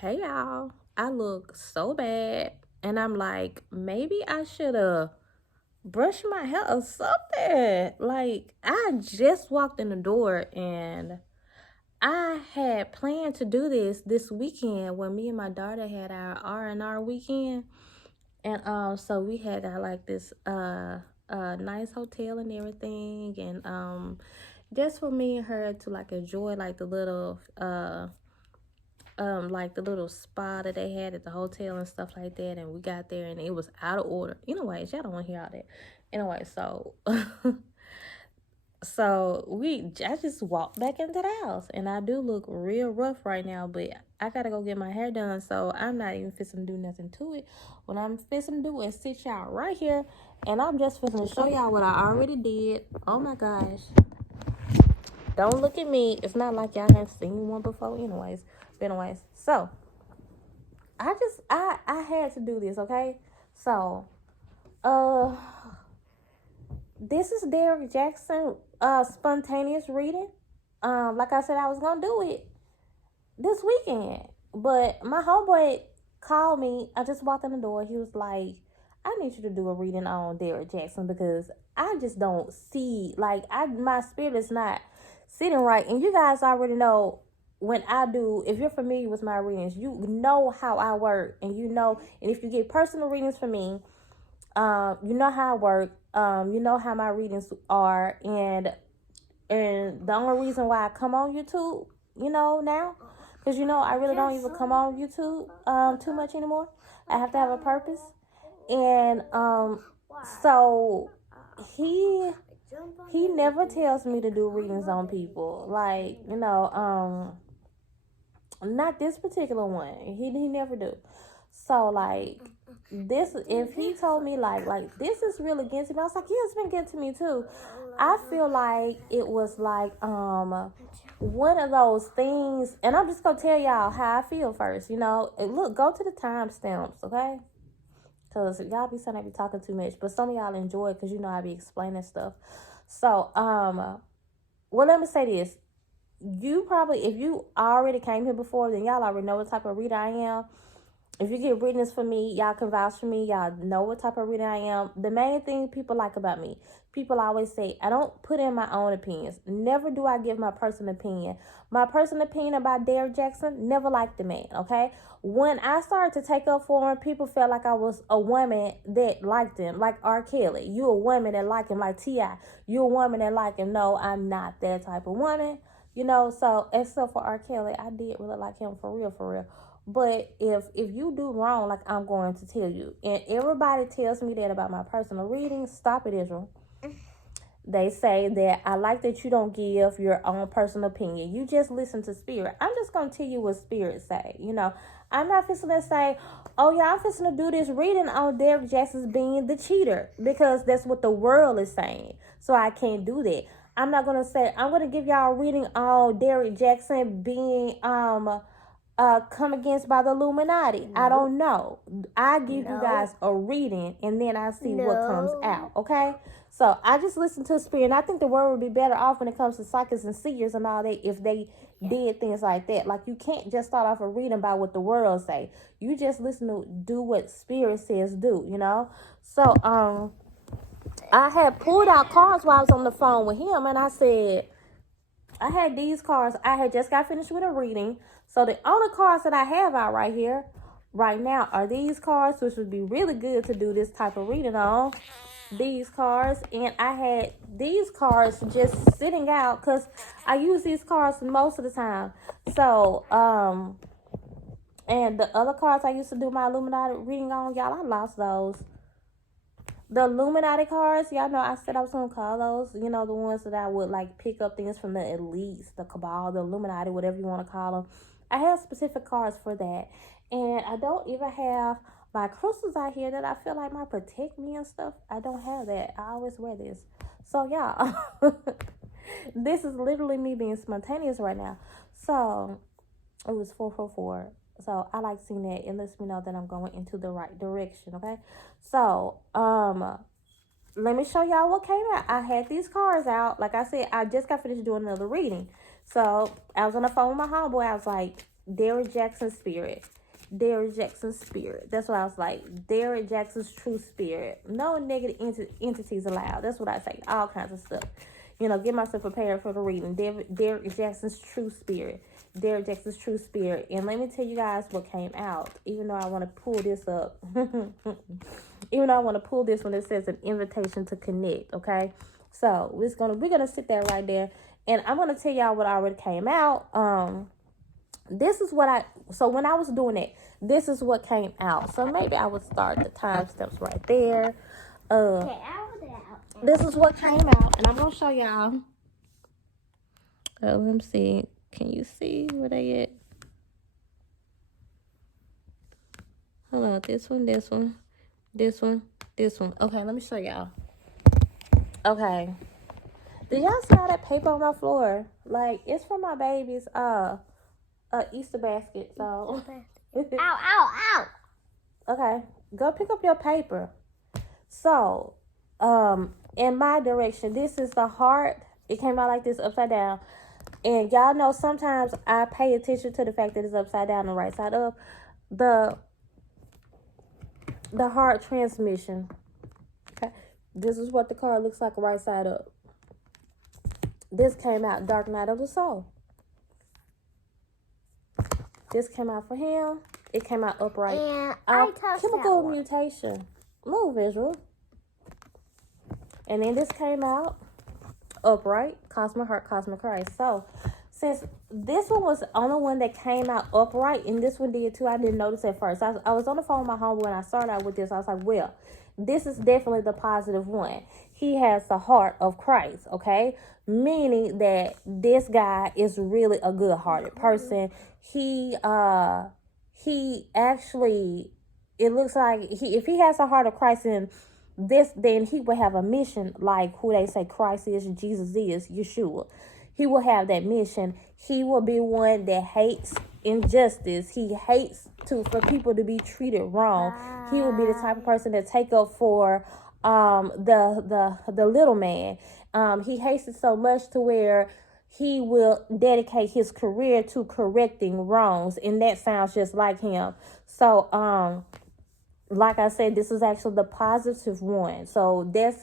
Hey y'all, I look so bad, and I'm like, maybe I should have brushed my hair or something. Like, I just walked in the door, and I had planned to do this weekend when me and my daughter had our R&R weekend, and so we had got like this nice hotel and everything, and just for me and her to like enjoy like the little like the little spa that they had at the hotel and stuff like that, and we got there and it was out of order. Anyways, y'all don't want to hear all that. Anyway, so I just walked back into the house, and I do look real rough right now, but I gotta go get my hair done, so I'm not even fixing to do nothing to it. What I'm fixing to do is sit y'all right here, and I'm just fixing to show y'all what I already did. Oh my gosh. Don't look at me. It's not like y'all have seen one before. Anyways, so I had to do this, okay? So, uh this is DerrickJaxn spontaneous reading. Like I said, I was gonna do it this weekend, but my homeboy called me. I just walked in the door. He was like, I need you to do a reading on DerrickJaxn because I just don't see, like, my spirit is not sitting right. And you guys already know, when I do, if you're familiar with my readings, you know how I work, and and if you get personal readings from me, you know how I work, you know how my readings are, and the only reason why I come on YouTube, now, because I really don't even come on YouTube too much anymore. I have to have a purpose, and so he never tells me to do readings on people, like, not this particular one. He never do. So like this, if he told me like this is real against me, I was like, yeah, it's been getting to me too. I feel like it was like one of those things, and I'm just gonna tell y'all how I feel first. Look, go to the timestamps, okay? Because y'all be saying I be talking too much, but some of y'all enjoy it because I be explaining stuff. So well, let me say this. You probably, if you already came here before, then y'all already know what type of reader I am. If you get readings from me, y'all can vouch for me. Y'all know what type of reader I am. The main thing people like about me, people always say, I don't put in my own opinions. Never do I give my personal opinion. My personal opinion about DerrickJaxn, never liked the man, okay? When I started to take up for him, people felt like I was a woman that liked him, like R. Kelly. You a woman that like him, like T.I. You a woman that like him. No, I'm not that type of woman. So except for R. Kelly, I did really like him for real. But if you do wrong, like, I'm going to tell you. And everybody tells me that about my personal readings. Stop it, Israel. They say that I like that you don't give your own personal opinion. You just listen to spirit. I'm just going to tell you what spirit say. I'm not fixing to say, oh, yeah, I'm fixing to do this reading on DerrickJaxn being the cheater, because that's what the world is saying. So I can't do that. I'm not going to say, I'm going to give y'all a reading on DerrickJaxn being come against by the Illuminati. No. I don't know. I give you guys a reading, and then I see what comes out, okay? So I just listen to spirit, and I think the world would be better off when it comes to psychics and seers and all that if they did things like that. Like, you can't just start off a reading by what the world say. You just listen to do what spirit says do, So I had pulled out cards while I was on the phone with him, and I said, I had these cards. I had just got finished with a reading. So the only cards that I have out right here, right now, are these cards, which would be really good to do this type of reading on. These cards. And I had these cards just sitting out because I use these cards most of the time. So, and the other cards I used to do my Illuminati reading on, y'all, I lost those. The Illuminati cards, y'all know I said I was going to call those, the ones that I would, like, pick up things from the elites, the cabal, the Illuminati, whatever you want to call them. I have specific cards for that. And I don't even have my crystals out here that I feel like might protect me and stuff. I don't have that. I always wear this. So, y'all, this is literally me being spontaneous right now. So, it was 444. So I like seeing that. It lets me know that I'm going into the right direction, okay? So, let me show y'all what came out. I had these cards out. Like I said, I just got finished doing another reading. So I was on the phone with my homeboy. I was like, DerrickJaxn spirit. DerrickJaxn spirit. That's what I was like. DerrickJaxn's true spirit. No negative entities allowed. That's what I say. All kinds of stuff. You know, get myself prepared for the reading. DerrickJaxn's true spirit. DerrickJaxn's true spirit. And let me tell you guys what came out. Even though I want to pull this up. Even though I want to pull this when it says an invitation to connect. Okay. So we're gonna sit there right there. And I'm gonna tell y'all what already came out. This is what so when I was doing it, this is what came out. So maybe I would start the timestamps right there. This is what came out, and I'm gonna show y'all. Let me see. Can you see where they at? Hold on, this one. Okay, let me show y'all. Okay. Did y'all see all that paper on my floor? Like, it's from my baby's Easter basket. So ow. Okay. Go pick up your paper. So, in my direction, this is the heart. It came out like this, upside down. And y'all know sometimes I pay attention to the fact that it's upside down and right side up. The heart transmission. Okay. This is what the card looks like right side up. This came out Dark Night of the Soul. This came out for him. It came out upright. And I touched chemical mutation. Move, visual. And then this came out upright. Cosmic Heart, Cosmic Christ. So, since this one was the only one that came out upright, and this one did too, I didn't notice at first. I was on the phone with my homeboy when I started out with this. I was like, well, this is definitely the positive one. He has the heart of Christ, okay? Meaning that this guy is really a good-hearted person. He actually, it looks like if he has the heart of Christ in this, then he will have a mission like who they say Christ is, Jesus is, Yeshua. He will have that mission. He will be one that hates injustice. He hates for people to be treated wrong. He will be the type of person that take up for the little man. He hates it so much to where he will dedicate his career to correcting wrongs, and that sounds just like him. So like I said, this is actually the positive one. So that's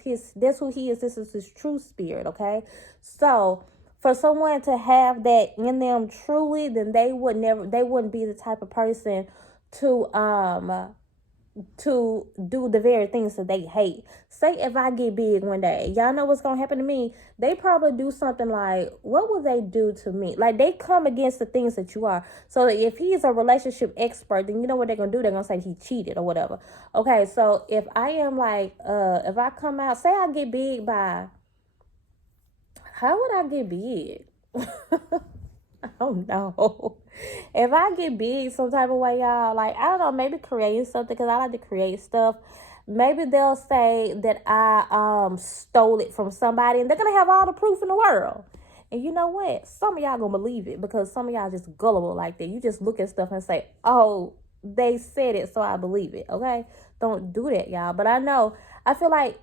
who he is. This is his true spirit, okay? So for someone to have that in them truly, then they wouldn't be the type of person to do the very things that they hate. Say if I get big one day, y'all know what's gonna happen to me. They probably do something like, what will they do to me? Like, they come against the things that you are. So if he's a relationship expert, then you know what they're gonna do? They're gonna say he cheated or whatever. Okay, so if I am like, if I come out, say I get big by, how would I get big? I don't know. If I get big some type of way, y'all, like, I don't know, maybe create something, because I like to create stuff. Maybe they'll say that I stole it from somebody, and they're going to have all the proof in the world. And you know what? Some of y'all going to believe it, because some of y'all just gullible like that. You just look at stuff and say, oh, they said it, so I believe it, okay? Don't do that, y'all. But I feel like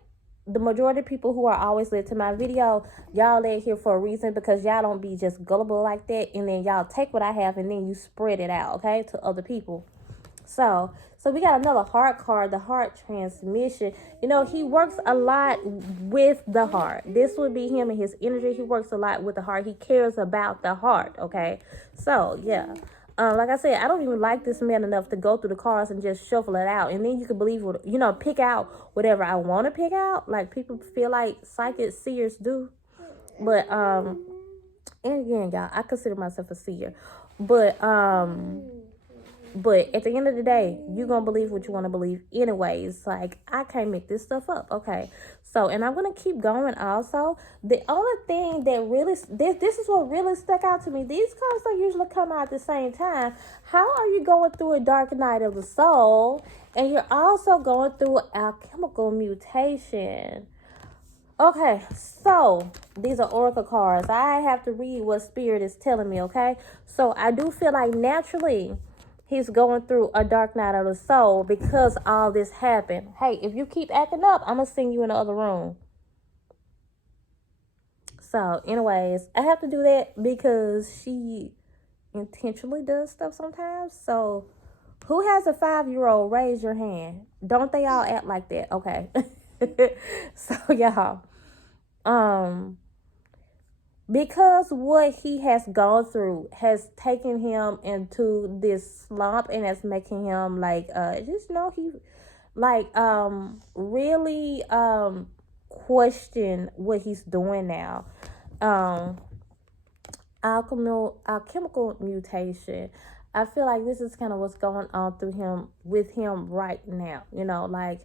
the majority of people who are always led to my video, y'all led here for a reason, because y'all don't be just gullible like that, and then y'all take what I have and then you spread it out, okay, to other people. So we got another heart card, the heart transmission. You know, he works a lot with the heart. This would be him and his energy. He works a lot with the heart. He cares about the heart, okay? So, yeah. Like I said, I don't even like this man enough to go through the cards and just shuffle it out. And then you can pick out whatever I want to pick out. Like people feel like psychic seers do. But, and again, y'all, I consider myself a seer. But at the end of the day, you're going to believe what you want to believe anyways. Like, I can't make this stuff up. Okay. So, and I'm going to keep going also. The only thing that really, this is what really stuck out to me. These cards don't usually come out at the same time. How are you going through a dark night of the soul, and you're also going through alchemical mutation? Okay, so these are oracle cards. I have to read what spirit is telling me, okay? So I do feel like naturally he's going through a dark night of the soul because all this happened. Hey, if you keep acting up, I'm going to send you in the other room. So, anyways, I have to do that because she intentionally does stuff sometimes. So who has a 5-year-old? Raise your hand. Don't they all act like that? Okay. So y'all, because what he has gone through has taken him into this slump, and it's making him like just know he like really question what he's doing now. Alchemical mutation. I feel like this is kind of what's going on with him right now. You know, like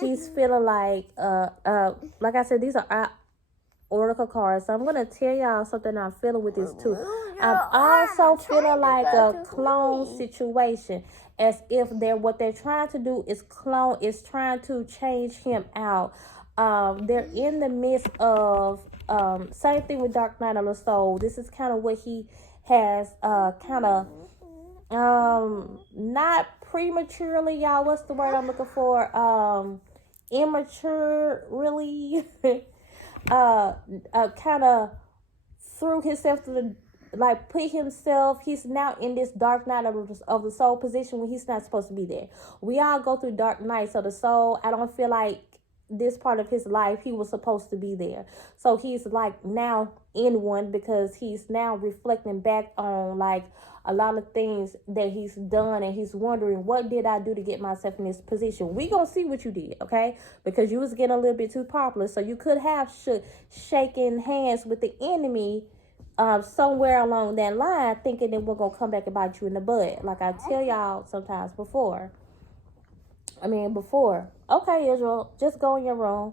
he's feeling like I said, these are oracle cards. So I'm gonna tell y'all something I'm feeling with this too. I'm also feeling like a clone situation, as if what they're trying to do is trying to change him out. They're in the midst of same thing with Dark Night of the Soul. This is kind of what he has kind of not prematurely, y'all, what's the word I'm looking for, immature really kind of threw himself to the, like, put himself, he's now in this dark night of the soul position when he's not supposed to be there. We all go through dark nights of the soul. I don't feel like this part of his life he was supposed to be there. So he's like now in one, because he's now reflecting back on like a lot of things that he's done, and he's wondering, what did I do to get myself in this position? We gonna see what you did, okay? Because you was getting a little bit too popular, so you could have shaken hands with the enemy somewhere along that line, thinking that we're gonna come back and bite you in the butt, like I tell y'all sometimes before. Okay, Israel, just go in your room,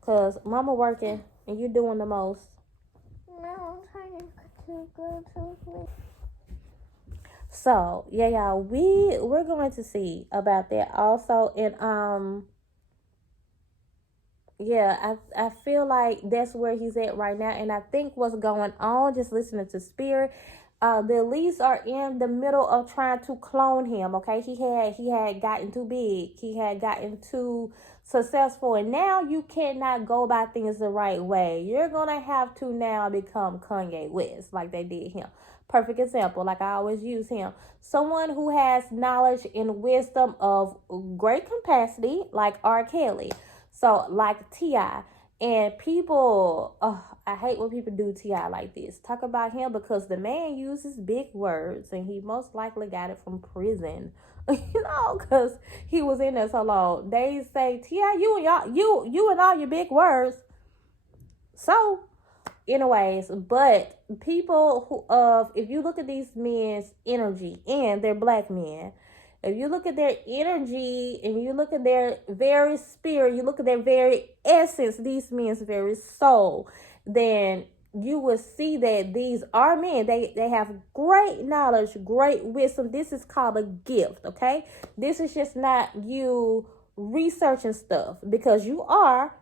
because mama working and you doing the most. No, I'm trying to go to sleep. So, yeah, y'all, we're going to see about that also. And, yeah, I feel like that's where he's at right now. And I think what's going on, just listening to Spirit, the elites are in the middle of trying to clone him, okay? He had gotten too big. He had gotten too successful. And now you cannot go about things the right way. You're going to have to now become Kanye West, like they did him. Perfect example, like I always use him. Someone who has knowledge and wisdom of great capacity, like R. Kelly. So, like T.I. And people, I hate when people do T.I. like this. Talk about him, because the man uses big words, and he most likely got it from prison. You know, because he was in there so long. They say, T.I., you and all your big words. So, anyways, but people who if you look at these men's energy, and they're black men, if you look at their energy and you look at their very spirit, you look at their very essence, these men's very soul, then you will see that these are men. They have great knowledge, great wisdom. This is called a gift, okay? This is just not you researching stuff, because you are,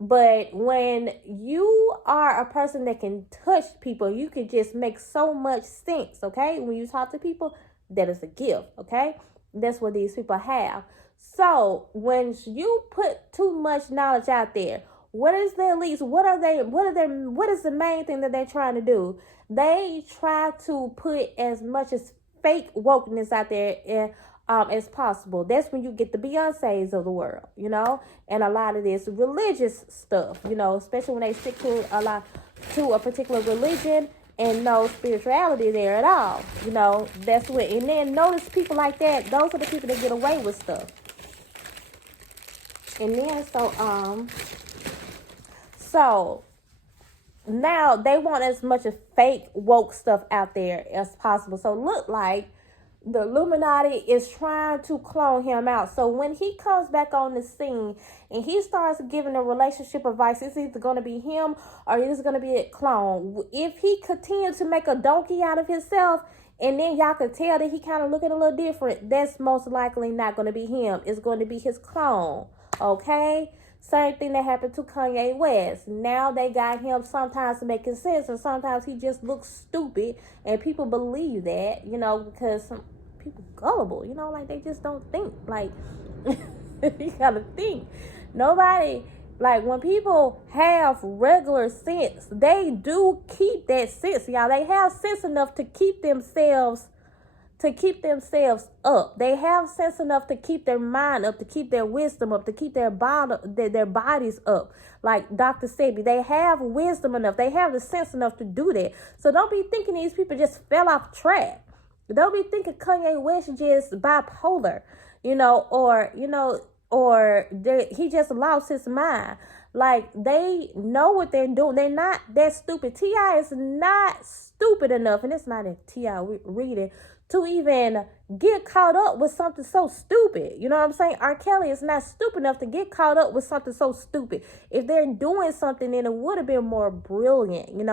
but when you are a person that can touch people, you can just make so much sense, okay? When you talk to people, that is a gift, okay? That's what these people have. So when you put too much knowledge out there, what is the elites? What is the main thing that they're trying to do? They try to put as much as fake wokeness out there as possible. That's when you get the Beyoncés of the world, you know, and a lot of this religious stuff, you know, especially when they stick to a particular religion and no spirituality there at all, you know. That's what. And then notice people like that, those are the people that get away with stuff. And then so now they want as much of fake woke stuff out there as possible. So look like the Illuminati is trying to clone him out. So when he comes back on the scene and he starts giving a relationship advice, it's either going to be him or it's going to be a clone. If he continues to make a donkey out of himself, and then y'all can tell that he kind of looking a little different, that's most likely not going to be him. It's going to be his clone, okay? Same thing that happened to Kanye West. Now they got him sometimes making sense, and sometimes he just looks stupid, and people believe that, you know, because some people gullible, you know, like they just don't think. Like, you gotta think. Nobody Like, when people have regular sense, they do keep that sense, y'all. They have sense enough to keep themselves up. They have sense enough to keep their mind up, to keep their wisdom up, to keep their bodies up. Like Dr. Sebi, they have wisdom enough. They have the sense enough to do that. So don't be thinking these people just fell off track. Don't be thinking Kanye West just bipolar, or he just lost his mind. Like, they know what they're doing. They're not that stupid. T.I. is not stupid enough, and it's not a T.I. reading, to even get caught up with something so stupid. You know what I'm saying? R. Kelly is not stupid enough to get caught up with something so stupid. If they're doing something, then it would have been more brilliant, And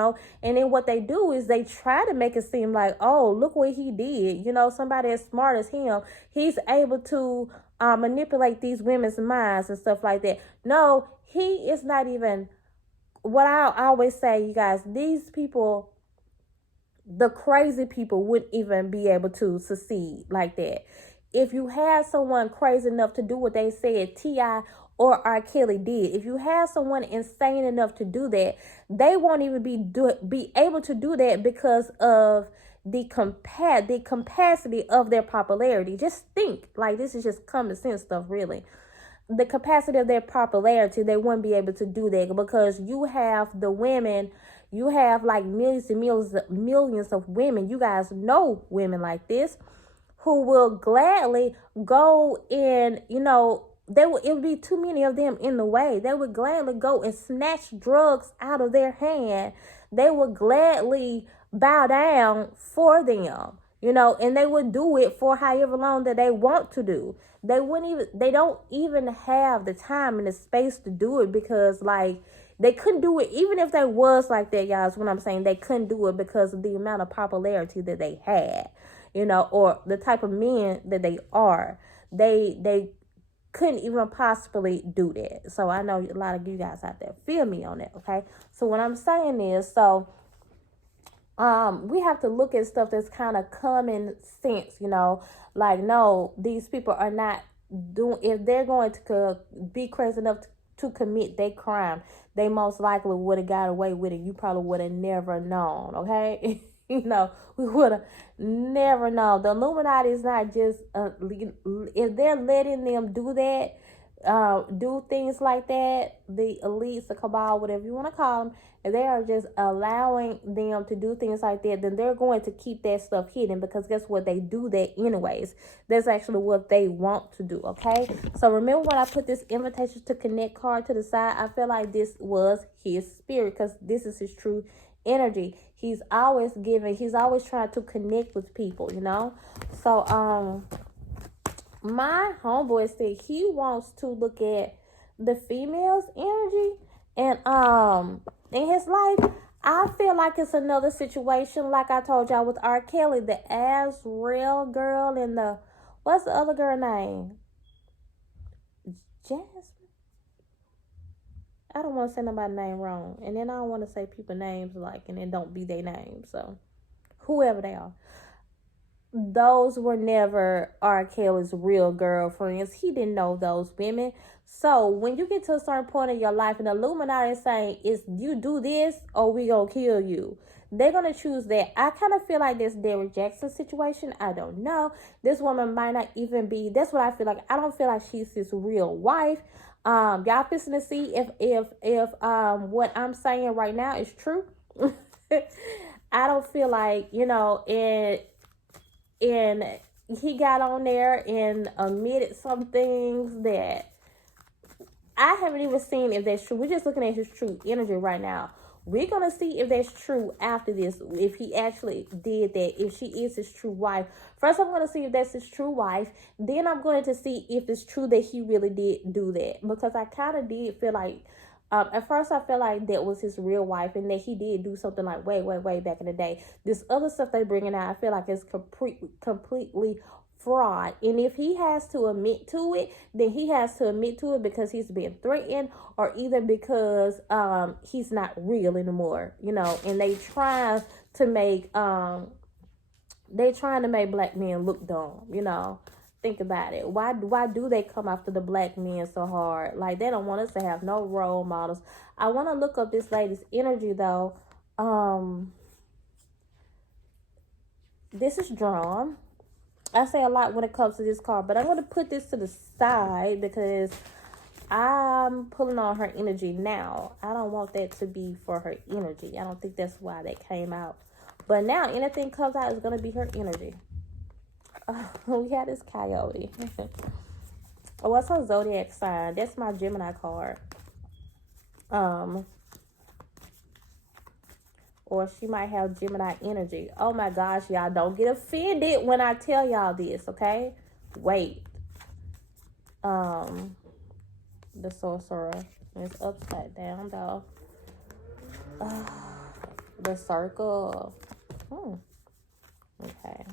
then what they do is they try to make it seem like, oh, look what he did. Somebody as smart as him, he's able to manipulate these women's minds and stuff like that. No, he is not even. What I always say, you guys, these people, the crazy people, wouldn't even be able to succeed like that. If you had someone crazy enough to do what they said T.I. or R. Kelly did, if you have someone insane enough to do that, they won't even be able to do that because of the capacity of their popularity. Just think, like, this is just common sense stuff, really. The capacity of their popularity, they wouldn't be able to do that because you have the women, you have like millions and millions of women. You guys know women like this who will gladly go in, it would be too many of them in the way. They would gladly go and snatch drugs out of their hand. They would gladly bow down for them, and they would do it for however long that they want to do. They don't even have the time and the space to do it because, like, they couldn't do it even if they was like that, y'all. Is what I'm saying. They couldn't do it because of the amount of popularity that they had, or the type of men that they are. They couldn't even possibly do that. So I know a lot of you guys out there feel me on that, okay? So what I'm saying is, we have to look at stuff that's kind of common sense, like, no, these people are not doing, if they're going to be crazy enough to commit their crime, they most likely would have got away with it. You probably would have never known, okay? We would have never known. The Illuminati is not just, if they're letting them do that, do things like that, the elites, the cabal, whatever you want to call them, if they are just allowing them to do things like that, then they're going to keep that stuff hidden because guess what? They do that anyways. That's actually what they want to do, okay? So remember when I put this invitation to connect card to the side, I feel like this was his spirit because this is his true energy. He's always giving. He's always trying to connect with people, So, my homeboy said he wants to look at the female's energy and in his life. I feel like it's another situation like I told y'all with R. Kelly, the Azrael girl and the, what's the other girl name? Jasmine? I don't want to say nobody's name wrong. And then I don't want to say people names and it don't be their name. So whoever they are. Those were never R. Kelly's real girlfriends. He didn't know those women. So when you get to a certain point in your life and the Illuminati is saying, is you do this or we gonna kill you, they're gonna choose that. I kind of feel like this DerrickJaxn situation. I don't know. This woman might not even be, that's what I feel like. I don't feel like she's his real wife. Y'all fixing to see if what I'm saying right now is true. I don't feel like, and he got on there and admitted some things that I haven't even seen if that's true. We're just looking at his true energy right now. We're going to see if that's true after this, if he actually did that, if she is his true wife. First, I'm going to see if that's his true wife. Then I'm going to see if it's true that he really did do that. Because I kind of did feel like, at first I felt like that was his real wife and that he did do something like way back in the day. This other stuff they bringing out, I feel like it's completely fraud. And if he has to admit to it, then he has to admit to it because he's being threatened or either because he's not real anymore, and they trying to make black men look dumb, think about it. Why do they come after the black men so hard? Like, they don't want us to have no role models. I want to look up this lady's energy though. This is drawn. I say a lot when it comes to this card, but I'm going to put this to the side because I'm pulling on her energy now. I don't want that to be for her energy. I don't think that's why that came out. But now anything comes out is going to be her energy. We had this coyote. What's her zodiac sign? That's my Gemini card. Or she might have Gemini energy. Oh my gosh, y'all, don't get offended when I tell y'all this, okay? Wait. The sorcerer is upside down though. The circle. Okay.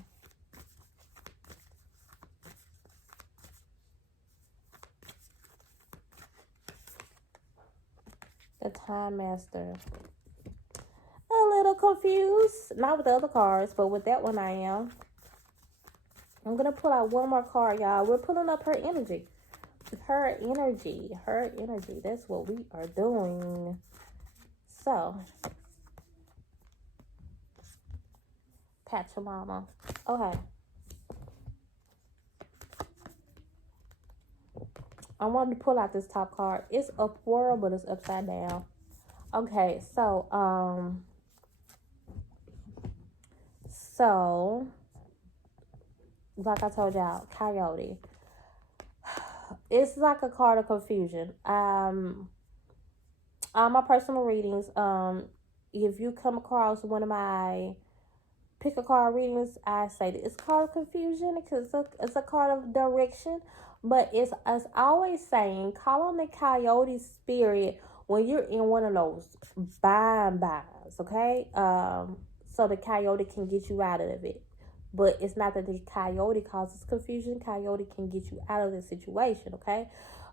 The Time Master. A little confused. Not with the other cards, but with that one I am. I'm going to pull out one more card, y'all. We're pulling up her energy. Her energy. Her energy. That's what we are doing. So. Pachamama. Okay. I wanted to pull out this top card. It's upward, but it's upside down. Okay, so, like I told y'all, coyote. It's like a card of confusion. My personal readings, if you come across one of my pick a card readings, I say that it's a card of confusion because it's a card of direction. But it's always saying, call on the coyote spirit when you're in one of those binds, okay? So the coyote can get you out of it. But it's not that the coyote causes confusion. Coyote can get you out of the situation, okay?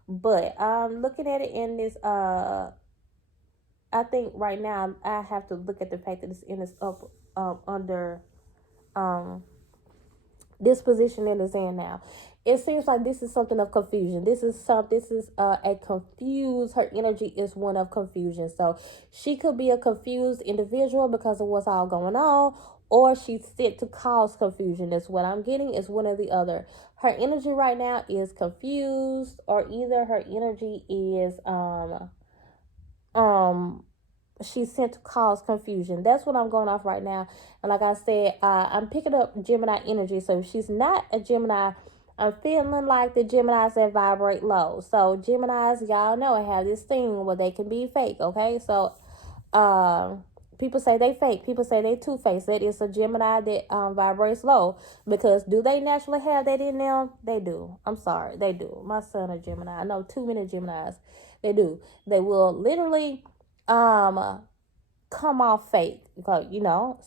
But looking at it in this, I think right now I have to look at the fact that it's in this up under this position that it's in now. It seems like this is something of confusion. This is a confused. Her energy is one of confusion. So she could be a confused individual because of what's all going on, or she's sent to cause confusion. That's what I'm getting. Is one or the other. Her energy right now is confused, or either her energy is she's sent to cause confusion. That's what I'm going off right now. And like I said, I'm picking up Gemini energy. So if she's not a Gemini, I'm feeling like the Geminis that vibrate low. So Geminis, y'all know, I have this thing where they can be fake, okay? So people say they fake. People say they two-faced. That is a Gemini that vibrates low. Because do they naturally have that in them? They do. I'm sorry, they do. My son a Gemini. I know too many Geminis. They do. They will literally come off fake, because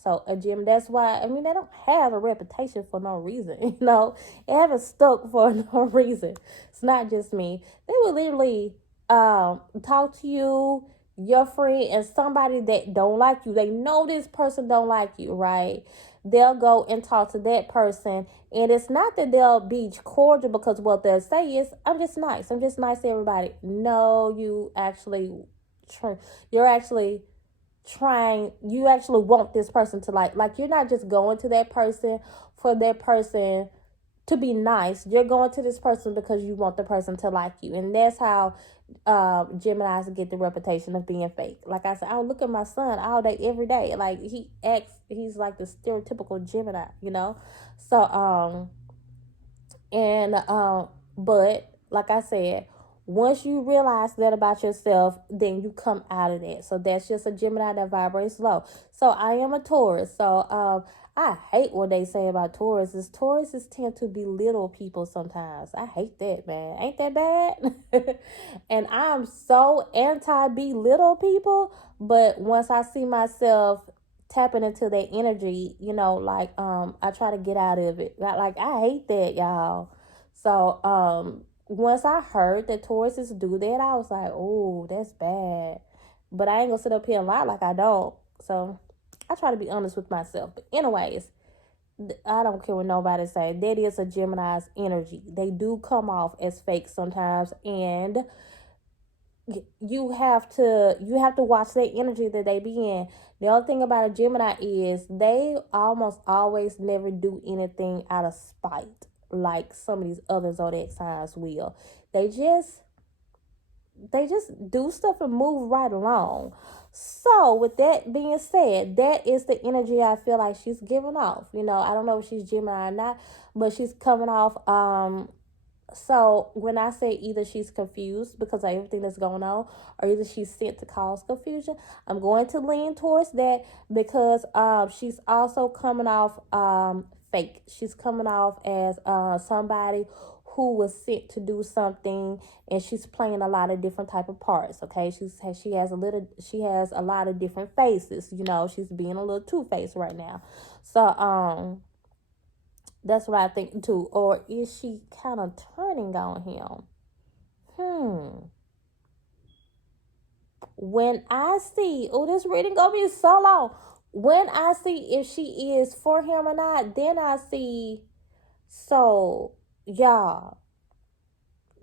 so a Gem, that's why they don't have a reputation for no reason. They haven't stuck for no reason. It's not just me. They will literally talk to you, your friend, and somebody that don't like you. They know this person don't like you, right? They'll go and talk to that person, and it's not that they'll be cordial, because what they'll say is, I'm just nice to everybody. No, you actually you actually want this person to like you're not just going to that person for that person to be nice. You're going to this person because you want the person to like you. And that's how Geminis get the reputation of being fake. Like I said, I look at my son all day, every day. Like he's like the stereotypical Gemini, So but like I said, once you realize that about yourself, then you come out of that. So that's just a Gemini that vibrates low. So I am a Taurus. So I hate what they say about Tauruses. Tauruses tend to belittle people sometimes. I hate that, man. Ain't that bad? And I'm so anti-belittle people. But once I see myself tapping into their energy, I try to get out of it. Like, I hate that, y'all. So, once I heard that Tauruses do that, I was like, oh, that's bad. But I ain't gonna sit up here and lie like I don't. So I try to be honest with myself. But anyways, I don't care what nobody say. That is a Gemini's energy. They do come off as fake sometimes, and you have to watch that energy that they be in. The other thing about a Gemini is they almost always never do anything out of spite, like some of these other zodiac signs will. They just do stuff and move right along. So with that being said, that is the energy I feel like she's giving off. I don't know if she's Gemini or not, but she's coming off. So when I say either she's confused because of everything that's going on, or either she's sent to cause confusion, I'm going to lean towards that, because she's also coming off fake. She's coming off as somebody who was sent to do something, and she's playing a lot of different type of parts. Okay, she has a lot of different faces. She's being a little two-faced right now. So that's what I think too. Or is she kind of turning on him? When I see, this reading gonna be so long. When I see if she is for him or not, then I see. So, y'all,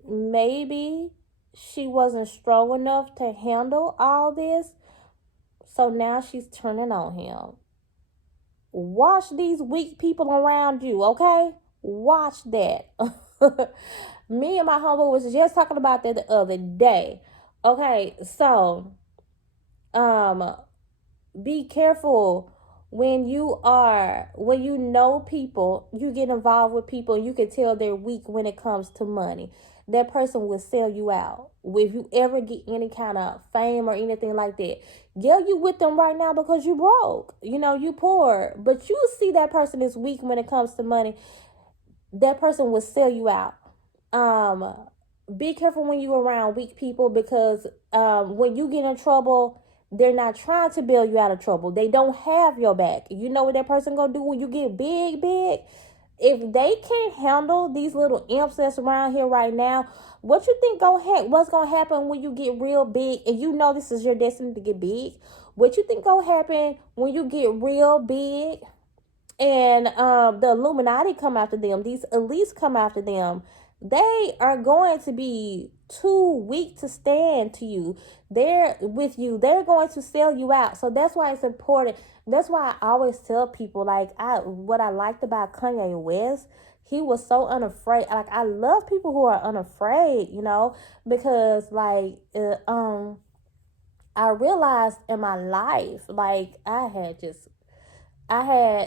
maybe she wasn't strong enough to handle all this. So now she's turning on him. Watch these weak people around you, okay? Watch that. Me and my homeboy was just talking about that the other day. Okay, so be careful when you know people, you get involved with people, you can tell they're weak when it comes to money. That person will sell you out. If you ever get any kind of fame or anything like that, you with them right now because you broke. You poor. But you see that person is weak when it comes to money. That person will sell you out. Be careful when you're around weak people, because when you get in trouble, they're not trying to bail you out of trouble. They don't have your back. You know what that person gonna do when you get big? If they can't handle these little imps that's around here right now, what you think what's gonna happen when you get real big, and this is your destiny to get big? What you think gonna happen when you get real big and the Illuminati come after them, these elites come after them? They are going to be too weak to stand to you. They're with you. They're going to sell you out. So that's why it's important. That's why I always tell people, like, what I liked about Kanye West, he was so unafraid. Like, I love people who are unafraid, because I realized in my life, like,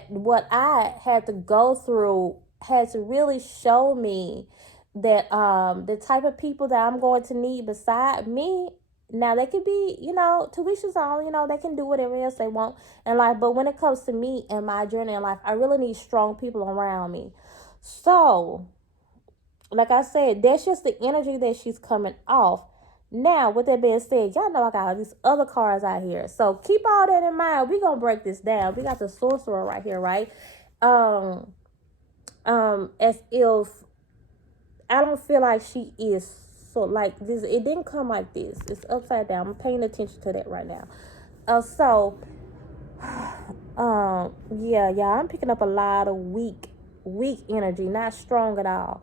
what I had to go through had to really show me that the type of people that I'm going to need beside me. Now they could be, to each his own, they can do whatever else they want in life. But when it comes to me and my journey in life, I really need strong people around me. So, like I said, that's just the energy that she's coming off. Now, with that being said, y'all know I got all these other cards out here. So keep all that in mind. We're going to break this down. We got the sorcerer right here, right? As if I don't feel like she is so like this. It didn't come like this. It's upside down. I'm paying attention to that right now. Yeah, y'all, I'm picking up a lot of weak energy, not strong at all.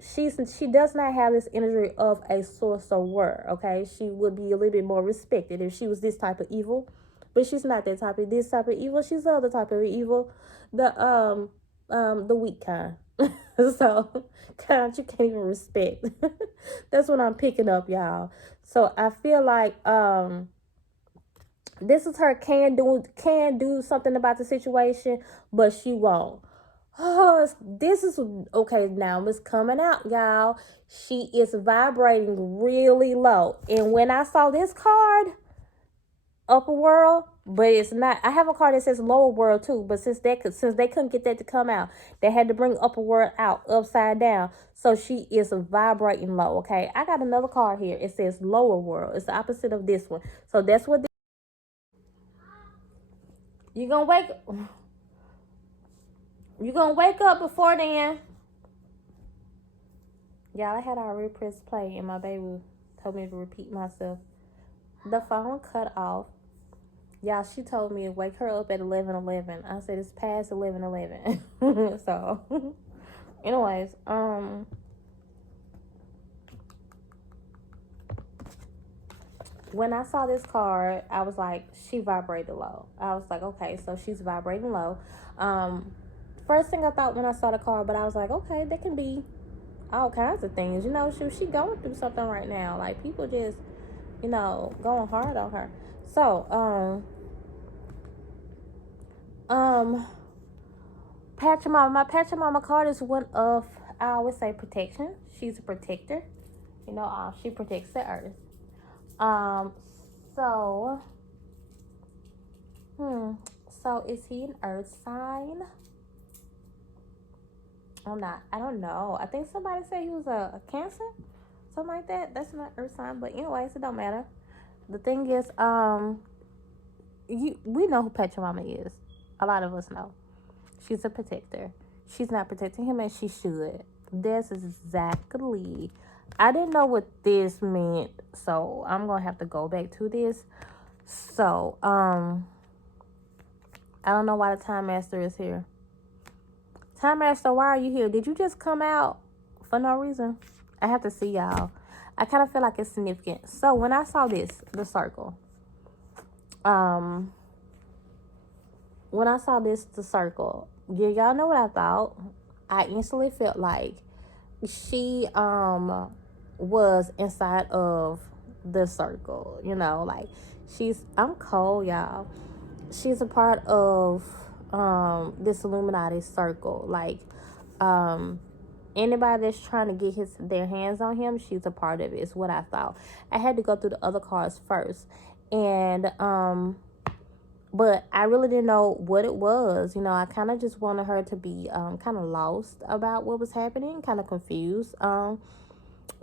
She does not have this energy of a sorcerer. Okay, she would be a little bit more respected if she was this type of evil, but she's not that type of evil. She's the other type of evil, the weak kind. So kind you can't even respect. That's what I'm picking up, y'all. So I feel like this is her can do something about the situation, but she won't. Oh, this is okay. Now it's coming out, y'all. She is vibrating really low, and when I saw this card, upper world, but it's not. I have a card that says lower world too, but since they couldn't get that to come out, they had to bring upper world out upside down. So she is vibrating low. Okay, I got another card here. It says lower world. It's the opposite of this one. So that's what you're gonna wake. You're gonna wake up before then. Y'all, I had already pressed play, and my baby told me to repeat myself. The phone cut off. Y'all, she told me to wake her up at 11:11. I said it's past 11:11. So, anyways, when I saw this card, I was like, she vibrated low. I was like, okay, so she's vibrating low. First thing I thought when I saw the card, but I was like, okay, that can be all kinds of things. You know, she going through something right now. Like, people just, you know, going hard on her. So, Patch Your Mama. My Patch Your Mama card is one of, I always say, protection. She's a protector. You know, she protects the earth. So, so is he an earth sign? I'm not. I don't know. I think somebody said he was a Cancer, something like that. That's not earth sign, but anyways, it don't matter. The thing is, we know who Patch Your Mama is. A lot of us know. She's a protector. She's not protecting him as she should. This is exactly. I didn't know what this meant, so I'm gonna have to go back to this. So, I don't know why the Time Master is here. Time Master, why are you here? Did you just come out for no reason? I have to see y'all. I kind of feel like it's significant. So when I saw this, the circle, when I saw this, the circle, y'all know what I thought? I instantly felt like she was inside of the circle, you know, like I'm cold, y'all. She's a part of this Illuminati circle. Like, anybody that's trying to get their hands on him, she's a part of it, is what I thought. I had to go through the other cards first, and but I really didn't know what it was. You know, I kind of just wanted her to be kind of lost about what was happening, kind of confused.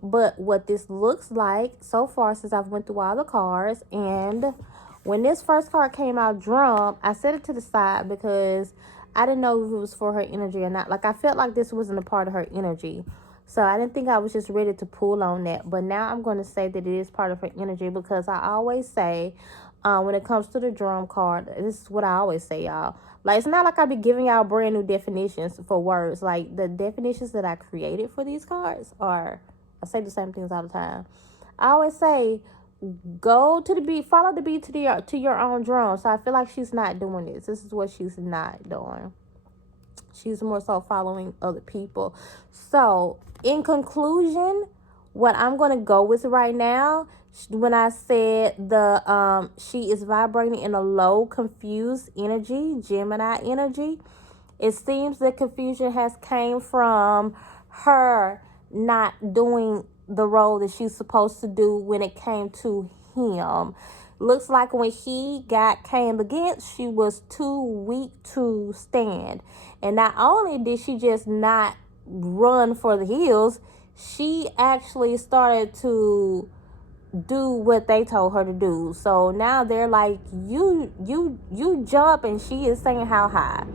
But what this looks like so far, since I've went through all the cards, and when this first card came out, Drum, I set it to the side because I didn't know if it was for her energy or not. Like, I felt like this wasn't a part of her energy. So I didn't think I was just ready to pull on that. But now I'm going to say that it is part of her energy, because I always say, when it comes to the Drum card, this is what I always say, y'all. Like, it's not like I be giving y'all brand new definitions for words. Like, the definitions that I created for these cards are, I say the same things all the time. I always say, go to the beat, follow the beat to your own drum. So I feel like she's not doing this. This is what she's not doing. She's more so following other people. So in conclusion, what I'm going to go with right now, when I said she is vibrating in a low, confused energy, Gemini energy, it seems the confusion has came from her not doing the role that she's supposed to do when it came to him. Looks like when he came against, she was too weak to stand. And not only did she just not run for the hills, she actually started to do what they told her to do. So now they're like, you jump, and she is saying how high.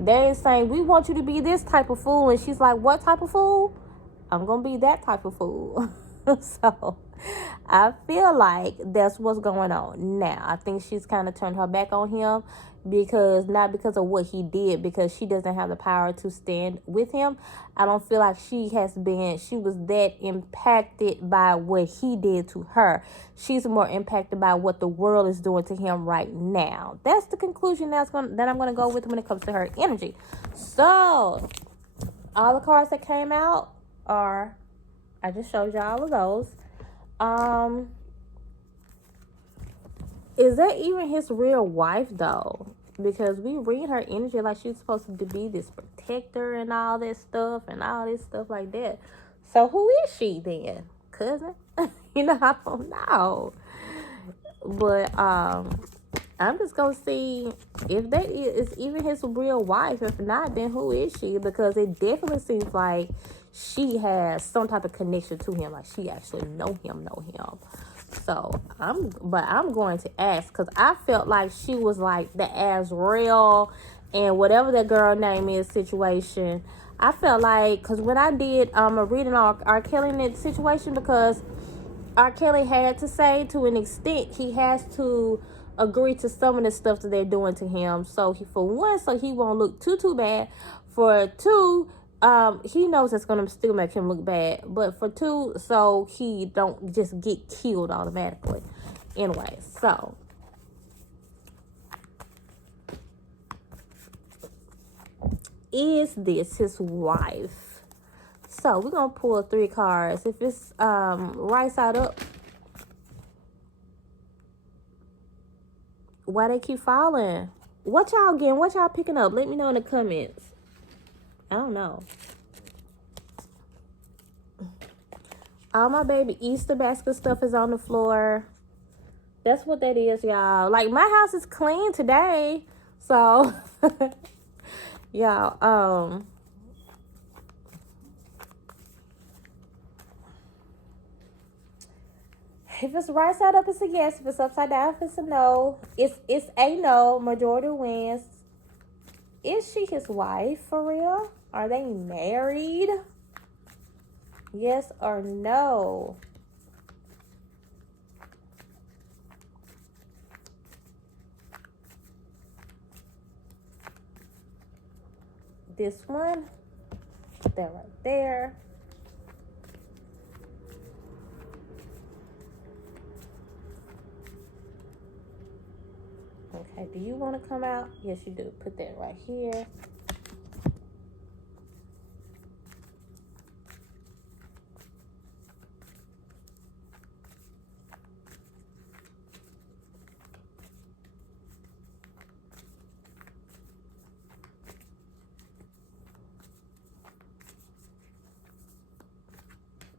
They're saying, we want you to be this type of fool. And she's like, what type of fool? I'm going to be that type of fool. So I feel like that's what's going on now. I think she's kind of turned her back on him, not because of what he did, because she doesn't have the power to stand with him. I don't feel like she was that impacted by what he did to her. She's more impacted by what the world is doing to him right now. That's the conclusion that I'm going to go with when it comes to her energy. So all the cards that came out are, I just showed you all of those. Is that even his real wife though? Because we read her energy like she's supposed to be this protector and all this stuff like that. So who is she then? Cousin? You know, I don't know. But I'm just gonna see if that is even his real wife. If not, then who is she? Because it definitely seems like she has some type of connection to him, like she actually know him. So I'm going to ask, because I felt like she was like the Azrael and whatever that girl name is situation. I felt like, because when I did a reading on R. Kelly in that situation, because R. Kelly had to say, to an extent, he has to agree to some of the stuff that they're doing to him. So for one, so he won't look too bad. For two, he knows it's gonna still make him look bad. But for two, so he don't just get killed automatically. Anyway, so is this his wife? So we're gonna pull 3 cards. If it's right side up, why they keep falling? What y'all getting? What y'all picking up? Let me know in the comments. I don't know. All my baby Easter basket stuff is on the floor. That's what that is, y'all. Like, my house is clean today. So, y'all, if it's right side up, it's a yes. If it's upside down, it's a no. It's a no. Majority wins. Is she his wife for real? Are they married? Yes or no? This one. Put that right there. Okay, do you want to come out? Yes, you do. Put that right here.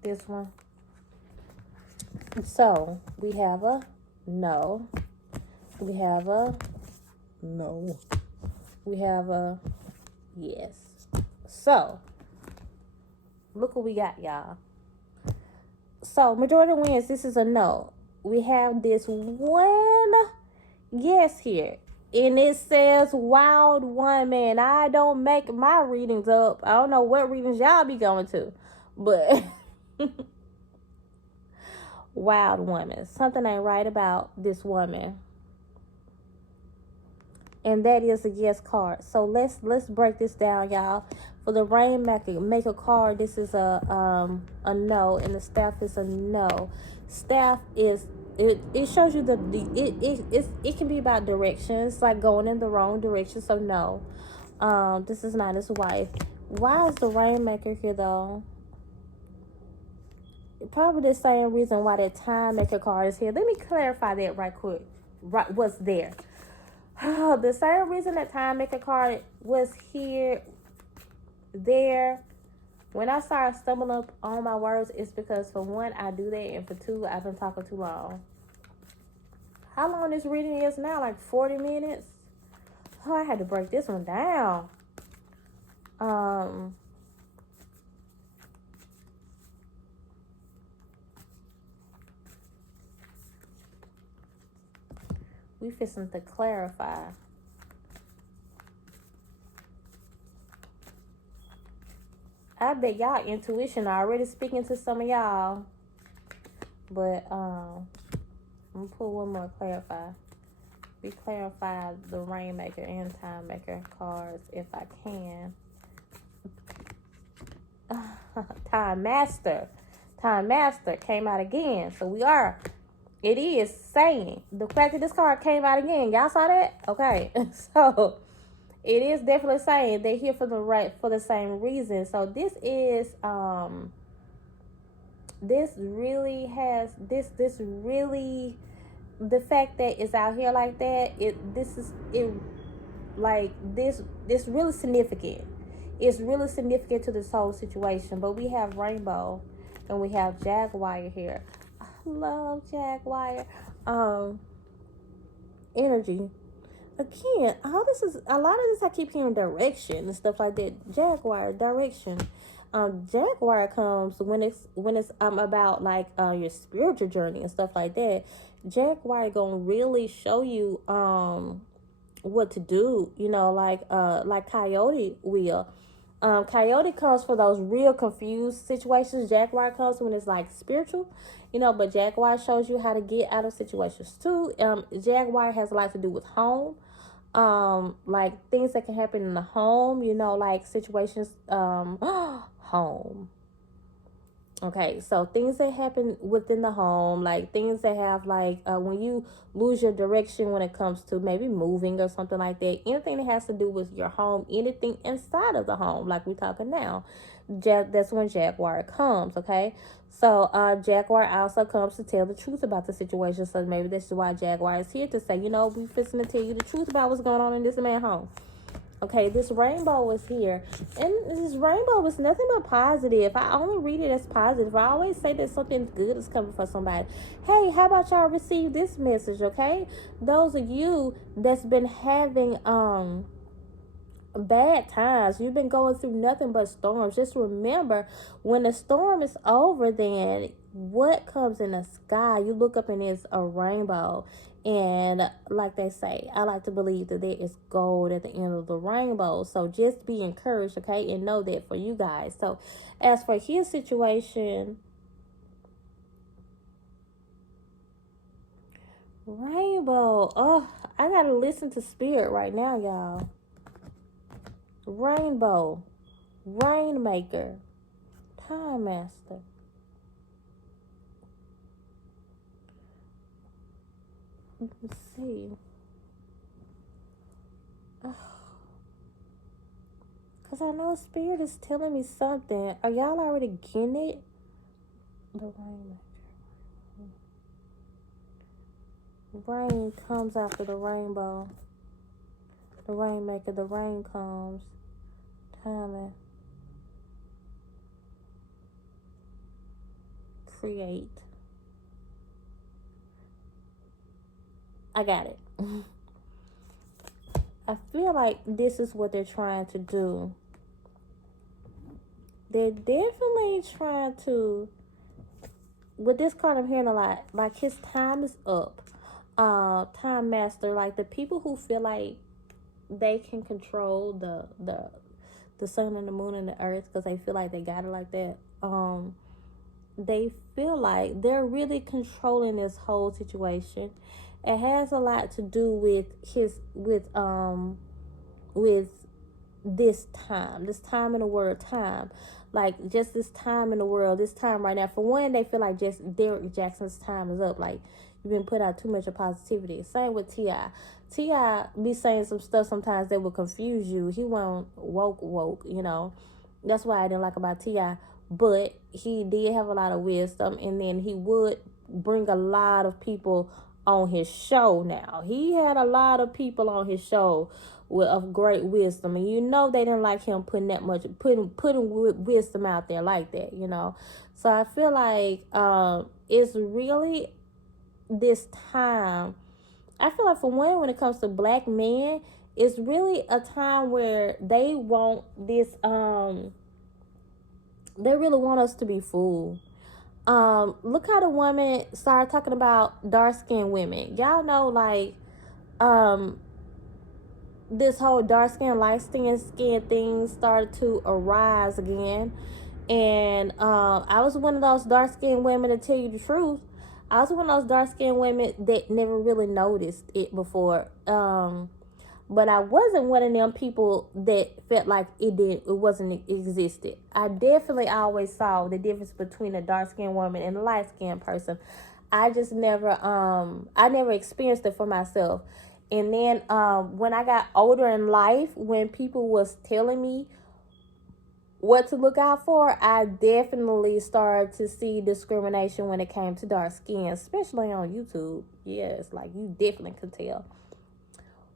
This one. So, we have a no. We have a no. We have a yes. So, look what we got, y'all. So, majority wins. This is a no. We have this one yes here. And it says wild woman. I don't make my readings up. I don't know what readings y'all be going to. But wild woman. Something ain't right about this woman. And that is a yes card. So let's break this down, y'all. For the Rainmaker card, this is a no, and the staff is a no. Staff is it shows you it can be about directions, like going in the wrong direction. So no, this is not his wife. Why is the Rainmaker here though? Probably the same reason why that Time Maker card is here. Let me clarify that right quick. Right, what's there? The same reason that Time Maker card was here, there. When I start stumbling up on my words, it's because for one, I do that, and for two, I've been talking too long. How long this reading is now? Like 40 minutes? Oh, I had to break this one down. We fixing to clarify. I bet y'all intuition already speaking to some of y'all. But I'm gonna pull one more clarify. We clarify the Rainmaker and Time Maker cards if I can. Time Master came out again. So it is saying the fact that this card came out again. Y'all saw that? Okay. So it is definitely saying they're here for the same reason. So this is this really the fact that it's out here like that, this really significant. It's really significant to this whole situation. But we have Rainbow and we have Jaguar here. I love Jaguar. Energy. Again, a lot of this I keep hearing direction and stuff like that. Jaguar, direction. Jaguar comes when it's about like your spiritual journey and stuff like that. Jaguar gonna really show you what to do, like Coyote will. Coyote comes for those real confused situations. Jaguar comes when it's like spiritual, but Jaguar shows you how to get out of situations too. Jaguar has a lot to do with home. Like things that can happen in the home, like situations, home. Okay, so things that happen within the home, like things that have like when you lose your direction when it comes to maybe moving or something like that, anything that has to do with your home, anything inside of the home, like we're talking now, that's when Jaguar comes. Okay, so Jaguar also comes to tell the truth about the situation. So maybe this is why Jaguar is here to say, we fixing to tell you the truth about what's going on in this man's home. Okay, this rainbow is here. And this rainbow is nothing but positive. I only read it as positive. I always say that something good is coming for somebody. Hey, how about y'all receive this message, okay? Those of you that's been having bad times, you've been going through nothing but storms. Just remember, when the storm is over, then what comes in the sky? You look up and it's a rainbow. And like they say, I like to believe that there is gold at the end of the rainbow. So just be encouraged, okay? And know that for you guys. So as for his situation, rainbow. Oh, I gotta listen to spirit right now, y'all. Rainbow. Rainmaker. Time master. Let's see. Because I know spirit is telling me something. Are y'all already getting it? The rainmaker. Rain comes after the rainbow. The rainmaker, the rain comes. Timing. Create. I got it. I feel like this is what they're trying to do. They're definitely trying to, with this card I'm hearing a lot, like his time is up. Time master, like the people who feel like they can control the sun and the moon and the earth because they feel like they got it like that. They feel like they're really controlling this whole situation. It has a lot to do with this time in the world, time, like just this time in the world, this time right now. For one, they feel like just DerrickJaxn's time is up. Like you've been put out too much of positivity. Same with T.I. T.I. be saying some stuff sometimes that will confuse you. He won't woke. That's why I didn't like about T.I. But he did have a lot of wisdom, and then he would bring a lot of people on his show. Now he had a lot of people on his show of great wisdom, and they didn't like him putting that much putting wisdom out there like that. So I feel like it's really this time. I feel like for one, when it comes to black men, it's really a time where they want this they really want us to be fooled. Look how the woman started talking about dark-skinned women. Y'all know, like, this whole dark-skinned, light-skinned thing started to arise again. And I was one of those dark-skinned women, to tell you the truth. I was one of those dark-skinned women that never really noticed it before. But I wasn't one of them people that felt like it wasn't existed. I definitely always saw the difference between a dark-skinned woman and a light-skinned person. I just never experienced it for myself. And then when I got older in life, when people was telling me what to look out for, I definitely started to see discrimination when it came to dark skin, especially on YouTube. Yes, like you definitely could tell.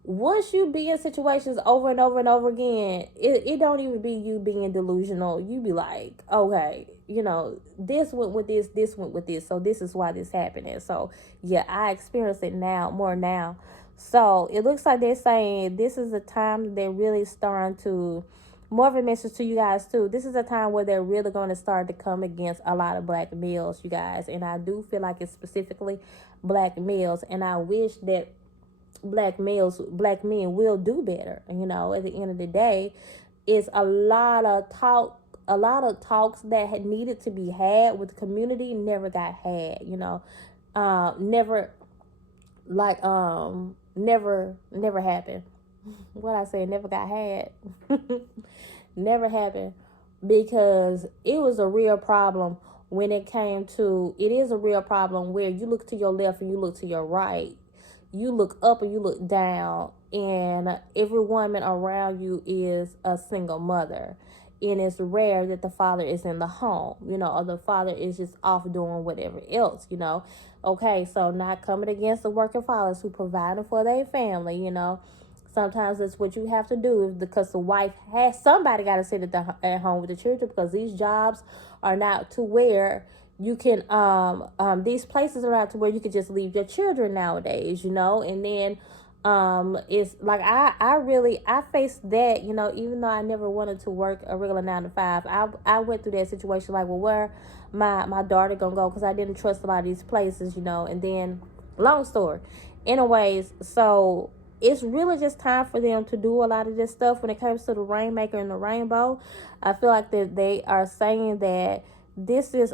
Once you be in situations over and over and over again, it don't even be you being delusional. You be like, okay, this went with this went with this, so this is why this happened. So yeah, I experience it more now. So it looks like they're saying this is a time they're really starting to, more of a message to you guys too. This is a time where they're really going to start to come against a lot of black males, you guys. And I do feel like it's specifically black males. And I wish that black men will do better. At the end of the day, is a lot of talks that had needed to be had with the community never got had, you know. Never never happened. What I say, never got had. Never happened, because it was a real problem when it came to, it is a real problem where you look to your left and you look to your right, you look up and you look down, and every woman around you is a single mother, and it's rare that the father is in the home, you know, or the father is just off doing whatever else, you know. Okay, so not coming against the working fathers who providing for their family, you know. Sometimes that's what you have to do, because the wife has, somebody got to sit at home with the children, because these jobs are not to where you can these places are not to where you can just leave your children nowadays, you know. And then it's like I faced that, you know, even though I never wanted to work a regular 9 to 5. I went through that situation, like, well, where my daughter gonna go, because I didn't trust a lot of these places, you know. And then, long story, anyways, so it's really just time for them to do a lot of this stuff when it comes to the Rainmaker and the Rainbow. I feel like that they are saying that this is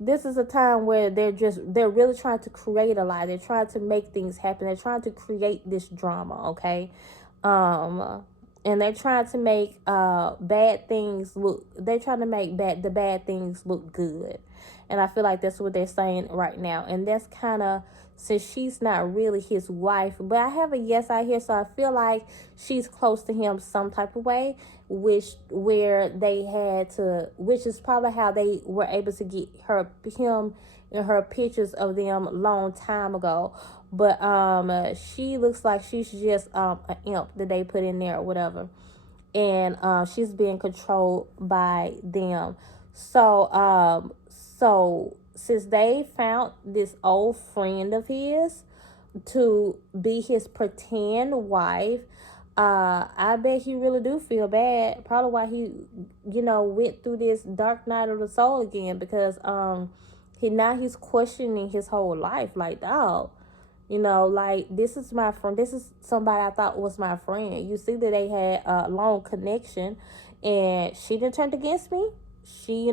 this is a time where they're really trying to create a lie. They're trying to make things happen. They're trying to create this drama, okay? And they're trying to make bad things look, they're trying to make the bad things look good. And I feel like that's what they're saying right now. And that's kind of, since she's not really his wife, but I have a yes out here, so I feel like she's close to him some type of way, which is probably how they were able to get him and her pictures of them long time ago. But she looks like she's just an imp that they put in there or whatever, and she's being controlled by them. So since they found this old friend of his to be his pretend wife, I bet he really do feel bad. Probably why he, you know, went through this dark night of the soul again, because he's questioning his whole life. Like, dog, you know, like, this is my friend. This is somebody I thought was my friend. You see that they had a long connection, and she didn't turn against me. She,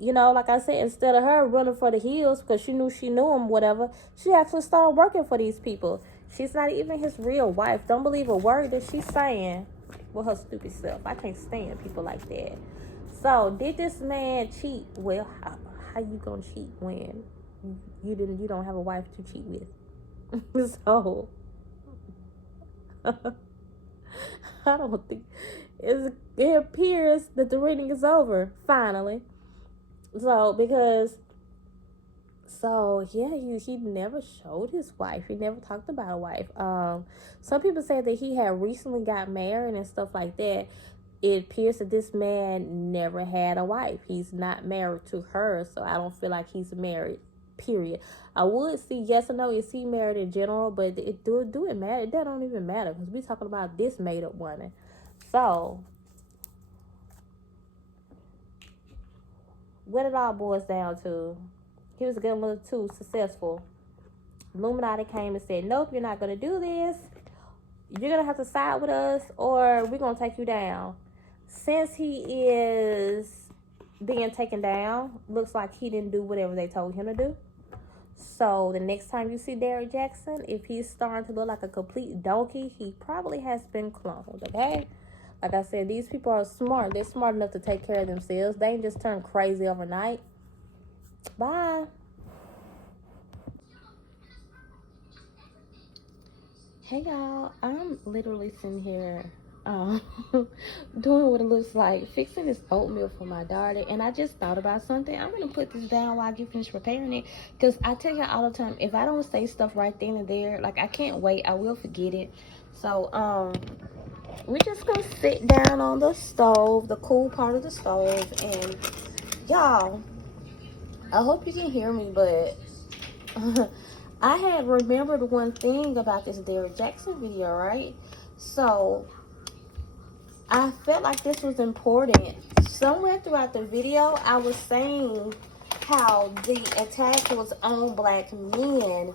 you know, like I said, instead of her running for the hills because she knew him, whatever, she actually started working for these people. She's not even his real wife. Don't believe a word that she's saying with her stupid self. I can't stand people like that. So, did this man cheat? Well, how you gonna cheat when you don't have a wife to cheat with? So, I don't think it appears that the reading is over finally. He never showed his wife. He never talked about a wife. Some people say that he had recently got married and stuff like that. It appears that this man never had a wife. He's not married to her, so I don't feel like he's married, period. I would see yes or no, is he married in general, but do it matter? That don't even matter, because we're talking about this made-up woman. So, what it all boils down to, he was getting a little too successful. Illuminati came and said, nope, you're not going to do this. You're going to have to side with us, or we're going to take you down. Since he is being taken down, looks like he didn't do whatever they told him to do. So the next time you see DerrickJaxn, if he's starting to look like a complete donkey, he probably has been cloned, okay? Like I said, these people are smart. They're smart enough to take care of themselves. They ain't just turn crazy overnight. Bye. Hey, y'all. I'm literally sitting here doing what it looks like, fixing this oatmeal for my daughter. And I just thought about something. I'm going to put this down while I get finished preparing it, because I tell y'all all the time, if I don't say stuff right then and there, like, I can't wait. I will forget it. So, we're just gonna sit down on the stove, the cool part of the stove, and y'all, I hope you can hear me, but I had remembered one thing about this DerrickJaxn video, right? So I felt like this was important. Somewhere throughout the video, I was saying how the attack was on black men,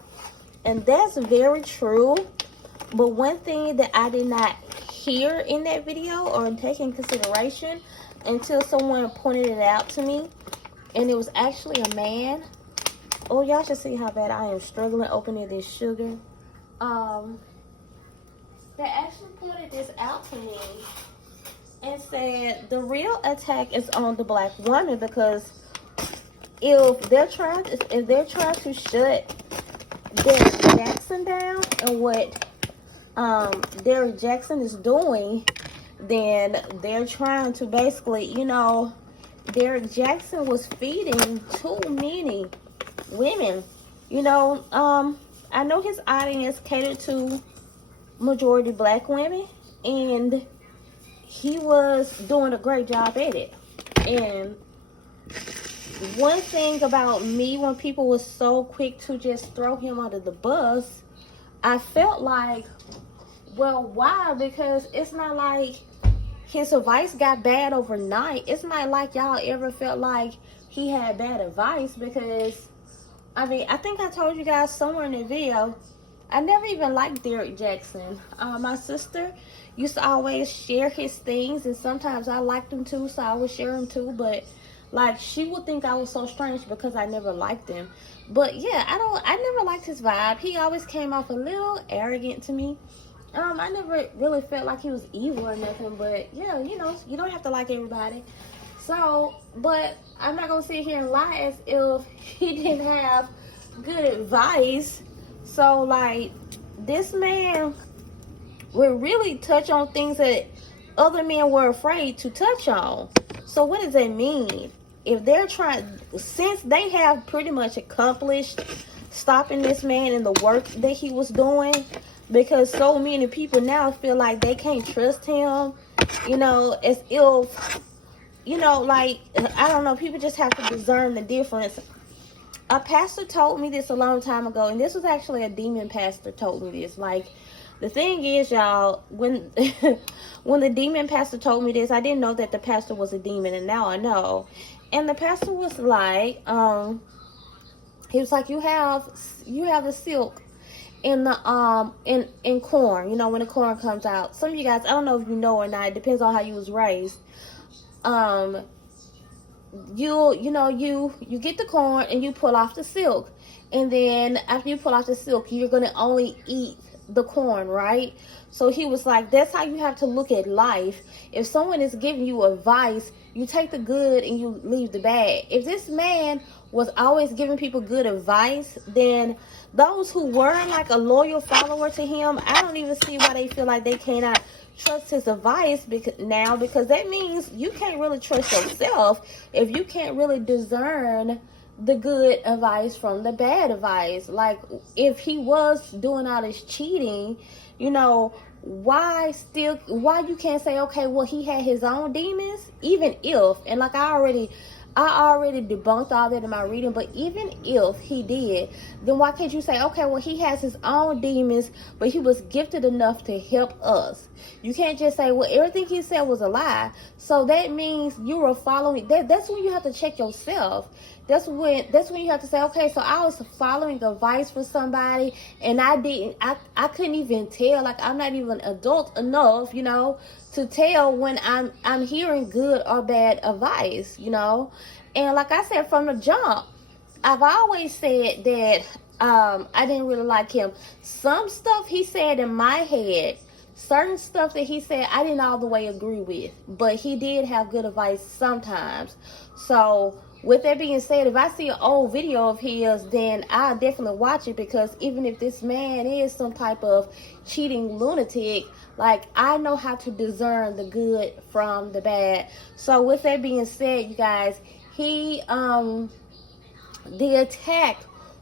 and that's very true. But one thing that I did not hear in that video or take in consideration until someone pointed it out to me, and it was actually a man. Oh, y'all should see how bad I am struggling opening this sugar. They actually pointed this out to me and said the real attack is on the black woman, because if they're trying to shut DerrickJaxn down and what DerrickJaxn is doing, then they're trying to basically, you know, DerrickJaxn was feeding too many women. You know, I know his audience catered to majority black women, and he was doing a great job at it. And one thing about me, when people were so quick to just throw him under the bus, I felt like, well, why? Because it's not like his advice got bad overnight. It's not like y'all ever felt like he had bad advice, because I mean, I think I told you guys somewhere in the video, I never even liked DerrickJaxn. My sister used to always share his things, and sometimes I liked him too, so I would share him too. But like, she would think I was so strange because I never liked him. But yeah, I never liked his vibe. He always came off a little arrogant to me. I never really felt like he was evil or nothing. But yeah, you know, you don't have to like everybody. So, but I'm not gonna sit here and lie as if he didn't have good advice. So like, this man would really touch on things that other men were afraid to touch on. So what does that mean? If they're trying, since they have pretty much accomplished stopping this man in the work that he was doing, because so many people now feel like they can't trust him, you know, as if, you know, like, I don't know, people just have to discern the difference. A pastor told me this a long time ago, and this was actually a demon pastor told me this. Like, the thing is, y'all, when when the demon pastor told me this, I didn't know that the pastor was a demon, and now I know. And the pastor was like, he was like, you have the silk in the in corn, you know, when the corn comes out. Some of you guys, I don't know if you know or not, it depends on how you was raised. You get the corn and you pull off the silk, and then after you pull off the silk, you're gonna only eat the corn, right? So he was like, that's how you have to look at life. If someone is giving you advice, you take the good and you leave the bad. If this man was always giving people good advice, then those who were like a loyal follower to him, I don't even see why they feel like they cannot trust his advice because that means you can't really trust yourself if you can't really discern the good advice from the bad advice. Like, if he was doing all this cheating, you know, why you can't say, okay, well, he had his own demons? Even if, and like I already debunked all that in my reading, but even if he did, then why can't you say, okay, well, he has his own demons, but he was gifted enough to help us? You can't just say, well, everything he said was a lie. So that means you were following that's when you have to check yourself. That's when you have to say, okay, so I was following advice for somebody, and I couldn't even tell. Like, I'm not even adult enough, you know, to tell when I'm hearing good or bad advice, you know. And like I said from the jump, I've always said that I didn't really like him. Some stuff he said in my head, certain stuff that he said, I didn't all the way agree with, but he did have good advice sometimes. So with that being said, if I see an old video of his, then I'll definitely watch it, because even if this man is some type of cheating lunatic, like, I know how to discern the good from the bad. So with that being said, you guys, the attack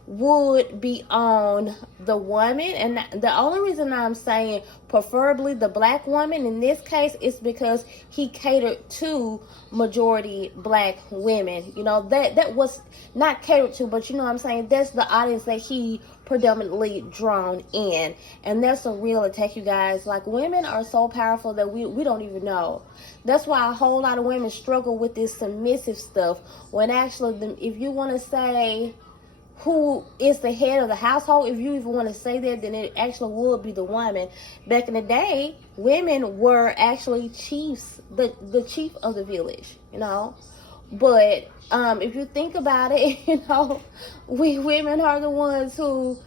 would be on the woman, and the only reason I'm saying preferably the black woman in this case is because he catered to majority black women. You know, that was not catered to, but you know what I'm saying, that's the audience that he predominantly drawn in, and that's a real attack, you guys. Like, women are so powerful that we don't even know. That's why a whole lot of women struggle with this submissive stuff, when actually, if you want to say who is the head of the household, if you even want to say that, then it actually would be the woman. Back in the day, women were actually chiefs, the chief of the village, you know. But if you think about it, you know, we women are the ones who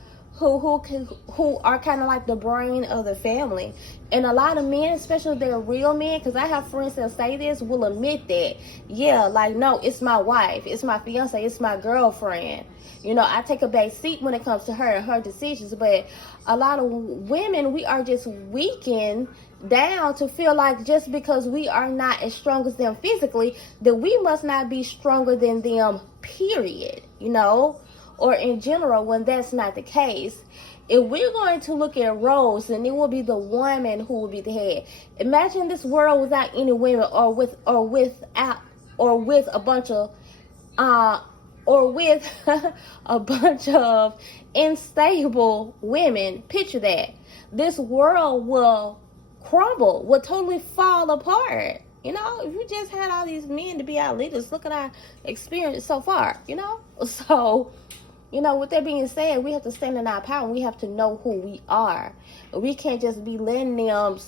are kind of like the brain of the family. And a lot of men, especially if they're real men, because I have friends that say this, will admit that, yeah, like, no, it's my wife, it's my fiance, it's my girlfriend. You know, I take a back seat when it comes to her and her decisions. But a lot of women, we are just weakened down to feel like just because we are not as strong as them physically, that we must not be stronger than them, period, you know, or in general, when that's not the case. If we're going to look at roles, then it will be the woman who will be the head. Imagine this world without any women, or with a bunch of unstable women. Picture that. This world will crumble, will totally fall apart. You know, if you just had all these men to be our leaders, look at our experience so far, you know? So, you know, with that being said, we have to stand in our power. We have to know who we are. We can't just be letting them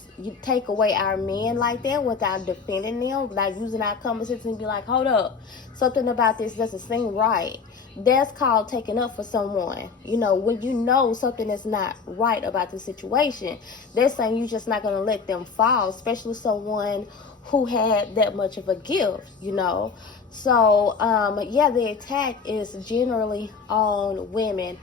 take away our men like that without defending them, without using our common sense and be like, hold up, something about this doesn't seem right. That's called taking up for someone. You know, when you know something is not right about the situation, that's saying you're just not going to let them fall, especially someone who had that much of a gift, you know. So, yeah, the attack is generally on women.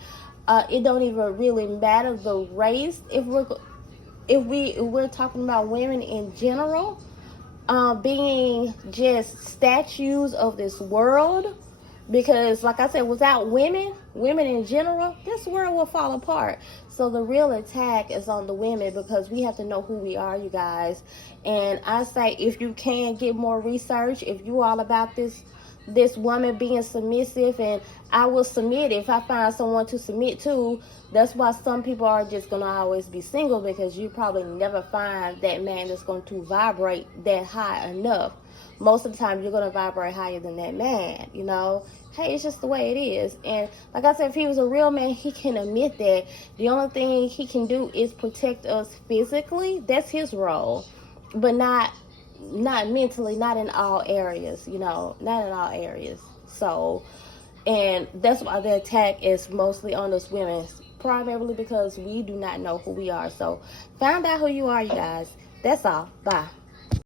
It don't even really matter the race. If we're talking about women in general, being just statues of this world, because like I said, without women in general, this world will fall apart. So the real attack is on the women, because we have to know who we are, you guys. And I say, if you can get more research, if you all about this woman being submissive, and I will submit if I find someone to submit to. That's why some people are just going to always be single, because you probably never find that man that's going to vibrate that high enough. Most of the time, you're going to vibrate higher than that man, you know. Hey, it's just the way it is. And like I said, if he was a real man, he can admit that. The only thing he can do is protect us physically. That's his role. But not mentally, not in all areas, you know, not in all areas. So, and that's why the attack is mostly on us women, primarily because we do not know who we are. So find out who you are, you guys. That's all. Bye.